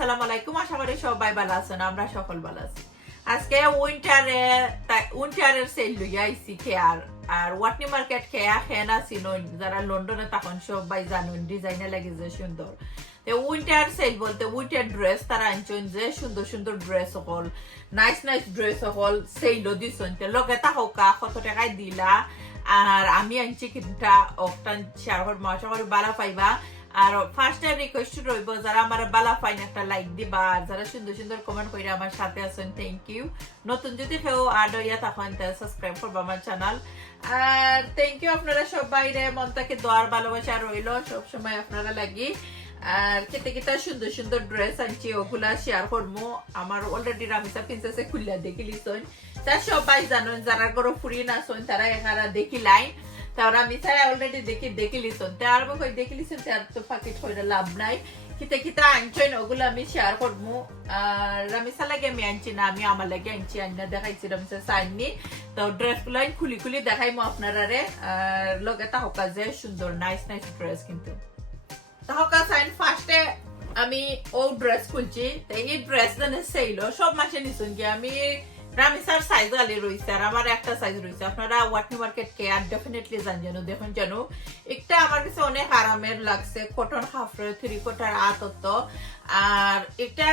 আসসালামু আলাইকুম। আশা করি সবাই ভালো আছেন, আমরা সকল ভালো আছি। আজকে উইন্টারের সেল লইয়া আইছি খেয়ার আর ওয়াটনি মার্কেট খেয়া খেনা চিনুন যারা লন্ডনে তখন সবাই জানুন ডিজাইনে লাগে যে সুন্দর। উইন্টার সেল বলতে উইন্টার ড্রেস তারা আনছেন যে সুন্দর সুন্দর ড্রেস সকল নাইস ড্রেস সকল সেলও দিছেন লগে তাহকা কত টাকায় দিলা আর আমি আনছি কিনটা অকটান শেয়ার করবো। আশা করি ভালো পাইবা। আর ফার্স্ট রিকোয়েস্ট রইব যারা আমার বালা ফাইন একটা লাইক দিবা আর যারা সুন্দর সুন্দর কমেন্ট করে আমার সাথে আছেন থ্যাংক ইউ। নতুন যদি কেউ আড হইয়া তখন সাবস্ক্রাইব করবো আমার চ্যানেল। আর থ্যাংক ইউ আপনারা সবাই রে মন থেকে দোয়ার ভালোবাসা রইল সবসময় আপনারা লাগি। আর কেতে কেতে সুন্দর সুন্দর ড্রেস আনছি ওগুলা শেয়ার করবো। আমার অলরেডি রামিসা প্রিন্সেসে খুললা দেখি লিসন তা সবাই জানেন যারা গরো ফুরিয়ে না শোন তারা এখানে দেখি লাই তারা আমি চাই অলরেডি দেখি লিসন তার কই দেখি লিসন তার তো ফাঁকি কইরা লাভ নাই। কিতে কিতা আনছেন ওগুলো আমি শেয়ার করবো। আর রামিসা লাগে আমি আনছি না, আমি আমার লাগে আনছি আইনা দেখাইছি রামিসা চাইনি তো ড্রেস গুলো খুলি খুলি দেখাইমো আপনারা রে। আর লগে তাহকা যে সুন্দর নাইস ড্রেস কিন্তু তাহকা চাইন ফার্স্টে আমি ও ড্রেস খুলছি এই ড্রেস জানে সেইলো সব মাসে নিছুন কি আমি রামিসার সাইজ গালি রয়েছে আর আমার একটা সাইজ রয়েছে। আপনারা ওয়াটনি মার্কেট কেয়ার ডেফিনেটলি জানেন দেখুন জানো একটা আমার কাছে অনেক আরামের লাগছে কটন হাফরে 3/4 আতত আর এটা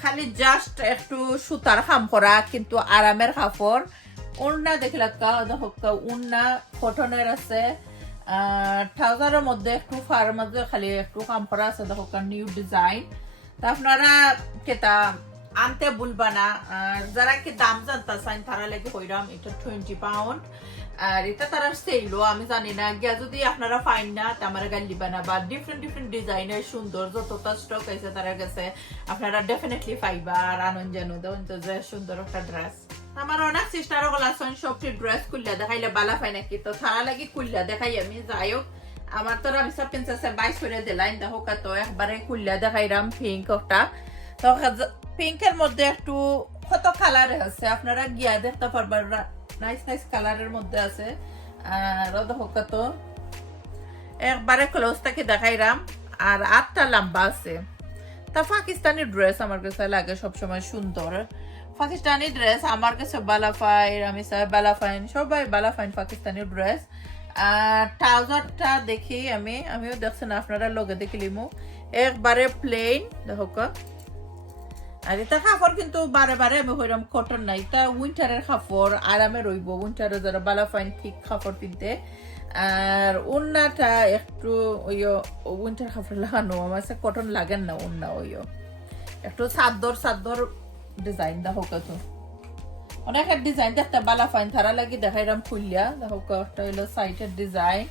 খালি জাস্ট একটু সুতার খাম করা কিন্তু আরামের কাপড়। উন্না দেখলা উন্না কটনের আছে ট্রাউজারের মধ্যে একটু ফার মধ্যে খালি একটু কাম করা আছে দেখো নিউ ডিজাইন। তা আপনারা কেতা আনতে ভুলবা না। আর যারা কি দাম জানতে চান তারা লাগে হইরাম এটা 20 পাউন্ড আর এটা তারা সেলও আমি জানি না গিয়া যদি আপনারা ফাইন না আমার গাল দিবা না বা ডিফারেন্ট ডিজাইনের সুন্দর যতটা স্টক আছে তারা কাছে আপনারা ডেফিনেটলি পাইবা। আর আনন্দ জানো দেখুন তো যে সুন্দর একটা ড্রেস আমার অনেক সিস্টার গুলো আছেন সবটি ড্রেস খুললে দেখাইলে বালা পাই নাকি তো তারা লাগি খুললে দেখাই আমি যাই হোক আমার তো আমি সব প্রিন্সেসে 22 করে দিলাম দেখো তো একবারে খুললে দেখাইলাম পিঙ্ক একটা তো পিঙ্কের মধ্যে একটু কত কালার আছে আপনারা গিয়া দেখতে পারবেন নাইস কালারের মধ্যে আছে। আর দেখো তো একবারে ক্লোজ থেকে দেখাইলাম আর 8টা লম্বা আছে। তা পাকিস্তানি ড্রেস আমার কাছে লাগে সবসময় সুন্দর। পাকিস্তানি ড্রেস আমার কাছে বালাফাইন আমি বালাফাইন সবাই বালাফাইন পাকিস্তানি ড্রেস। আর ট্রাউজারটা দেখি আমিও দেখছেন আপনারা লগে দেখিলিমু একবারে প্লেন দেখো। আর এটা কাপড় কিন্তু বারে আমি হইরাম কটন নাই এটা উইন্টারের কাপড় আরামে রইব উইন্টারে যারা বালাফাইন ঠিক কাপড় কিনতে। আর উন্নাটা একটু উইন্টার কাপড় লাগানো আমার কটন লাগেন না উন্না একটু সাদর ডিজাইন দেখো কত অনেক ডিজাইন দেখতে বালাফাইন তারা লাগি দেখাইলাম খুললিয়া দেখো একটা হইলো সাইটের ডিজাইন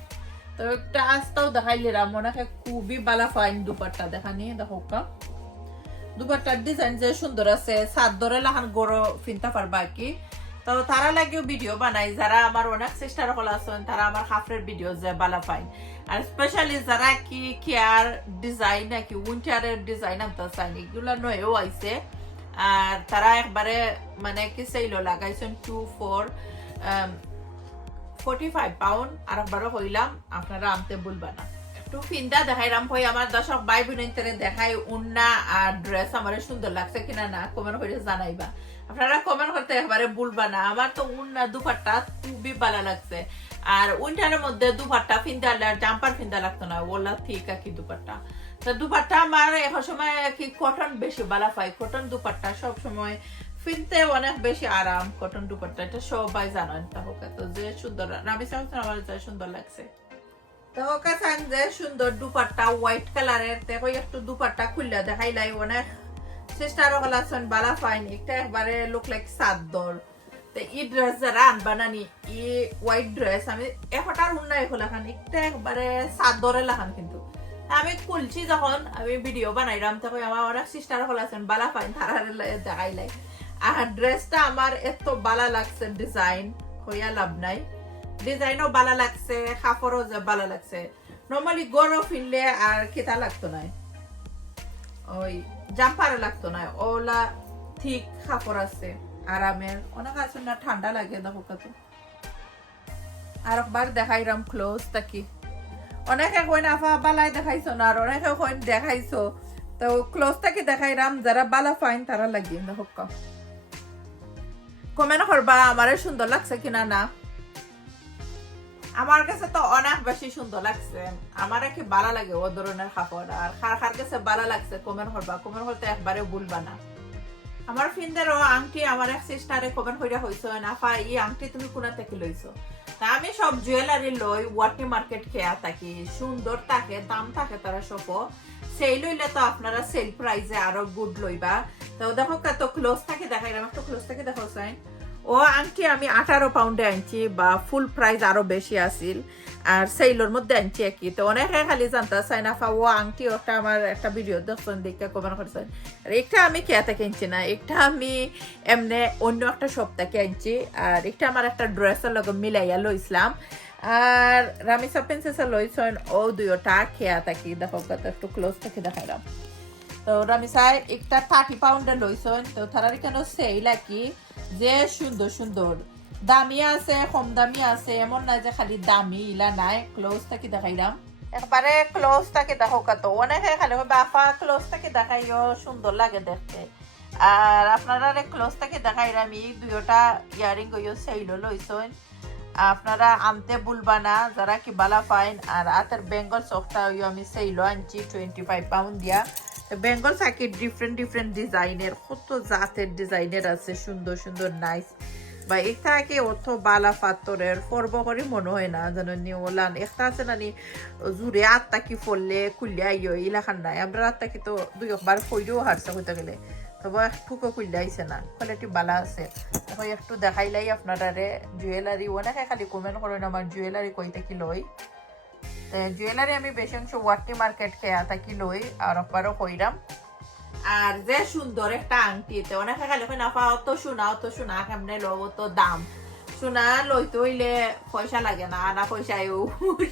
তো একটা আস্তাও দেখাইলাম অনেকে খুবই বালাফাইন দুপাট্টা দেখানি দেখো দুপাট্টার ডিজাইন যে সুন্দর আছে সাদরে লাহান গড়ো ফিনতে পারবা কি তো তারা লাগেও ভিডিও বানাই যারা আমার অনেক চেষ্টার হল আছেন তারা আমার হাফরের ভিডিও যে বালা পাই। আর স্পেশালি যারা কি কেয়ার ডিজাইন নাকি উইন্টারের ডিজাইন আনতে চাই এগুলো নয়েও আইছে আর তারা একবারে মানে কি সেইলো লাগাইছেন 45 পাউন্ড আর একবারও হইলাম আপনারা আনতে ভুলবা না। একটু ফিন্দা দেখাইলাম হই আমার দর্শক ভাই বোনের দেখাই উন্না আর ড্রেস আমার সুন্দর লাগছে কিনা না কমেন্ট করে জানাইবা। আপনারা কমেন্ট করতে একবারে ভুলবা না। আমার তো উন্না দুপাট্টা খুবই ভালো লাগছে আর উইন্টারের মধ্যে দুপাট্টা ফিন্দা জাম্পার ফিন্দা লাগতো না ওলা ঠিক কি দুপাট্টা তো দুপাট্টা আমার এখন সময় কি কটন বেশি ভালো পাই কটন দুপাট্টা সব সময় ফিনতে অনেক বেশি আরাম কটন দুপাট্টা এটা সবাই জানেন তাহলে তো যে সুন্দর আমি চাইছিলাম আমার যে সুন্দর লাগছে তাহলে চান যে সুন্দর দুপাট্টা হোয়াইট কালারের দেখো একটু দুপাট্টা খুললে দেখাইলাই অনেক সিস্টার গুলো আছেন বালা ফাইন একটা একবারে লুক লাইক সাদর তো এই ড্রেস যারা আনবা নানি এই হোয়াইট ড্রেস আমি এখটার উন্নয় খোলাখান একটা একবারে সাদরে লাখান কিন্তু আমি খুলছি যখন আমি ভিডিও বানাইলাম তখন আমার অনেক সিস্টার গুলো আছেন বালা ফাইন তারা দেখাইলাই আর ড্রেসটা আমার এত বালা লাগছে ডিজাইন হইয়া লাভ নাই ডিজাইনও বালা লাগছে কাপড়ও যে বালা লাগছে নর্মালি গরম ফিনলে আর কেতা লাগতো না ওই জাম্পারে লাগতো না ওলা ঠিক কাপড় আছে আরামের অনেক আছে না ঠান্ডা লাগে দেখো কত আর একবার দেখাইলাম ক্লোজ তাকি অনেকে কইন আফা বালাই দেখাইছো না আর অনেকে কইন দেখাইছো তো ক্লোজ থেকে দেখাইলাম, যারা বালা ফাইন তারা লাগিয়ে হোক কমেন্ট করবা আমারে সুন্দর লাগছে কিনা না। আমার কাছে তো অনেক বেশি সুন্দর লাগছে, আমার কি ভালো লাগে ও ধরনের কাপড়। আর কার কাছে ভালো লাগছে কমেন্ট করবা, কমেন্ট করতে একবারে ভুলবা না। আমার ফিন্দেরও আংটি আমার এক সিস্টারে কমেন্ট কইরা হইছো নাফা এই আংটি তুমি কোনা থেকে লইছো। তা আমি সব জুয়েলারি লই ওয়াটনি মার্কেট খেয়া থাকি, সুন্দর থাকে, দাম থাকে তারা সব। সেল হইলে তো আপনারা সেল প্রাইসে আরো গুড লইবা। তো দেখো কত ক্লোজ থাকে দেখাইলাম, একটু ক্লোজ থেকে দেখো সাইন। ও আংটি আমি 18 পাউন্ডে আনছি, বা ফুল প্রাইস আরো বেশি আসিল, আর সেইলোর মধ্যে আনছি একই। তো অনেকে খালি জানতে চাই নাফা ও আংটি ওটা আমার একটা ভিডিও দেখছেন দেখে কমেন্ট করছেন। আর একটা আমি খেয়াতে কিনছি না, একটা আমি এমনি অন্য একটা শপ থেকে আনছি, আর একটা আমার একটা ড্রেসের লগে মিলাইয়া লইছিলাম। আর রামিসা প্রিন্সেসে লইছেন ও দুইটা খেয়া থাকি, দেখো কত একটু ক্লোজ থেকে দেখাইলাম। তো রামিসাই একটা 30 পাউন্ডে লইছেন। তো তারা এখানে সেল কি যে সুন্দর সুন্দর দামি আছে, কম দামি আছে, এমন না যে খালি দামি ইলা নাই। ক্লোজ থেকে দেখাইলাম, একবারে ক্লোজ থেকে দেখো কত। অনেকে খালি বাফা ক্লোজ থেকে দেখাইও সুন্দর লাগে দেখতে। আর আপনারা ক্লোজ থেকে দেখাইলাম আমি দুইটা ইয়ারিং গইও সেল লইছেন, আপনারা আনতে ভুলবা না যারা কি বালা ফাইন। আর হাতের বেঙ্গল সফটা আমি সেল আনছি 25 পাউন্ড দিয়া। বেঙ্গল সাকি ডিফারেন্ট ডিফারেন্ট ডিজাইনের, কত জাতের ডিজাইনের আছে, সুন্দর সুন্দর নাইস। বা এটা কি অত বালা পাথরের ফর্ব করে মনে হয় না জানো নি। ওলান একটা আছে নানি জুড়ে আত্মা কি ফললে খুললে আইও ইলাখান নাই। আমরা আত্মা কি তো দুই একবার কইলেও হারছে হইতে গেলে, তবে একটুকু খুললে আইছে না, কোয়ালিটি বালা আছে। তখন একটু দেখাইলাই আপনারা জুয়েলারি। অনেকে খালি কমেন্ট করেন আমার জুয়েলারি কইতে কি লই। জুয়েলারি আমি বেশি অংশ ওয়াটনি মার্কেট খেয়া থাকি লই, আর একবারও কইরাম। আর যে সুন্দর একটা আংটিতে অনেকে খালি নাফা অত সোনা কেমনে লব, তো দাম সোনা লইতে হইলে পয়সা লাগে না, আনা পয়সায়ও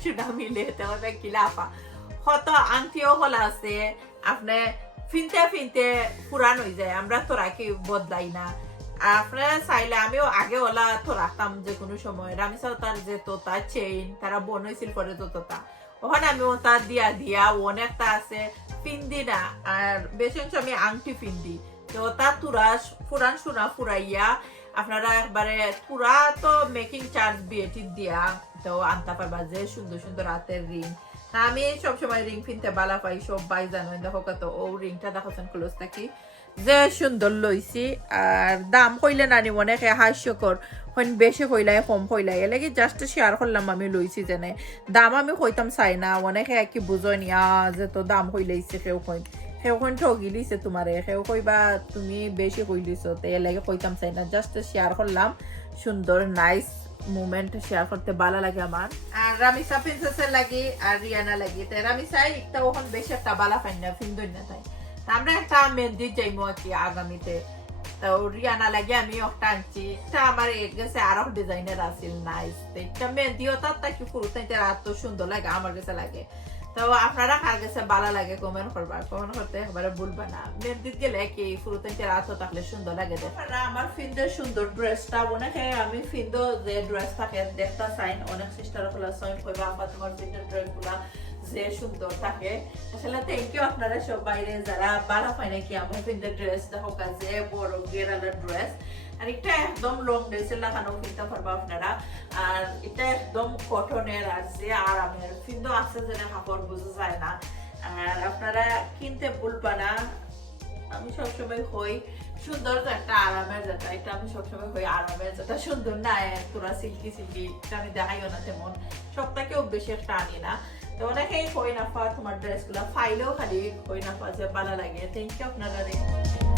সোনা মিলে তবে কি লাফা। কত আংটিও হল আছে, আপনি ফিনতে ফিনতে পুরান হয়ে যায়, আমরা তো রাখি বদলাই না। আপনারা চাইলে আমিও আগে ওলা তো রাখতাম যে কোনো সময়। রামিসা তার যে তোতা চেইন তারা বনইছিল করে তোতা, ওখানে আমি ওটা দিয়া দিয়া অনেকটা আছে ফিন্দি না। আর বেশি অংশ আমি আংটি ফিন্দি, তো ওটা তুরাস পুরান সোনা ফুরাইয়া আপনারা একবারে পুরা তো মেকিং চার্জ বিয়েটি দিয়া তো আনতে পারবা। যে সুন্দর সুন্দর হাতের রিং, আমি সবসময় রিং ফিনতে বালা পাই, সব বাই জানো। দেখো কত ও রিংটা দেখাচ্ছেন ক্লোজ থাকি যে সুন্দর লইছি। আর দাম কইলে নানি অনেকে হাস্যকর হইন, বেশি হইলাই কম হইলাই এলাকি জাস্ট শেয়ার করলাম আমি লইছি জেনে। দাম আমি কইতাম চাই না, অনেকে কি বুঝনি যে তো দাম কইলাইছে, কেউ কইন সেও কইন ঠগি লিছে তোমারে, সেও কইবা তুমি বেশি কইলিছো, তো এলাকি কইতাম চাই না, জাস্ট শেয়ার করলাম। সুন্দর নাইস মুমেন্ট শেয়ার করতে ভালো লাগে আমার। আর রামিসা প্রিন্সেসের লাগি আর রিয়ানা লাগি, তাই রামিসাই একটা ওখান বেশি একটা বালা পাই না, ফিন্দই না। তাই আমরা একটা মেহেন্দি যাইমো আর কি আগামীতে। তো রিয়ানা লাগে আমি একটা আনছি, এটা আমার গেছে আরো ডিজাইনের আছিল নাইস। এটা মেহেন্দিও তার কি ফুরুতে এত সুন্দর লাগে আমার কাছে লাগে। তো আপনারা কার কাছে ভালো লাগে কমেন্ট করবা, কমেন্ট করতে একবারে ভুলবা না। মেহেন্দিত গেলে কি ফুরুতে রাত থাকলে সুন্দর লাগে। আমার ফিন্দের সুন্দর ড্রেসটা অনেকে আমি ফিন্দো যে ড্রেস থাকে দেখতে চাইন, অনেক সিস্টার গুলা চাইন কইবা আপা তোমার ফিন্দের ড্রেস গুলা যে সুন্দর থাকে। আসলে থ্যাংক ইউ আপনারা সব বাইরে যারা ভালো পায় নাকি আমার ফিন্দের ড্রেস দেখো কাজে বড় গেরালার ড্রেস। আর এটা একদম লং ড্রেসের লাগানো কিনতে পারবো আপনারা। আর এটা একদম কটনের আর যে আরামের ফিন্দো আছে যেন কাপড় বোঝা যায় না। আর আপনারা কিনতে ভুলবা না। আমি সবসময় হই সুন্দর একটা আরামের যেটা, এটা আমি সবসময় হই আরামের যেটা সুন্দর না তোরা সিল্কি সিল্কি, এটা আমি দেখাইও না তেমন, সবটাকেও বেশি একটা আনি না। তো অনেকেই কই নাফা তোমার ড্রেস গুলা ফাইলেও খালি কই নাফা যে ভালো লাগে। থ্যাংক ইউ আপনারা।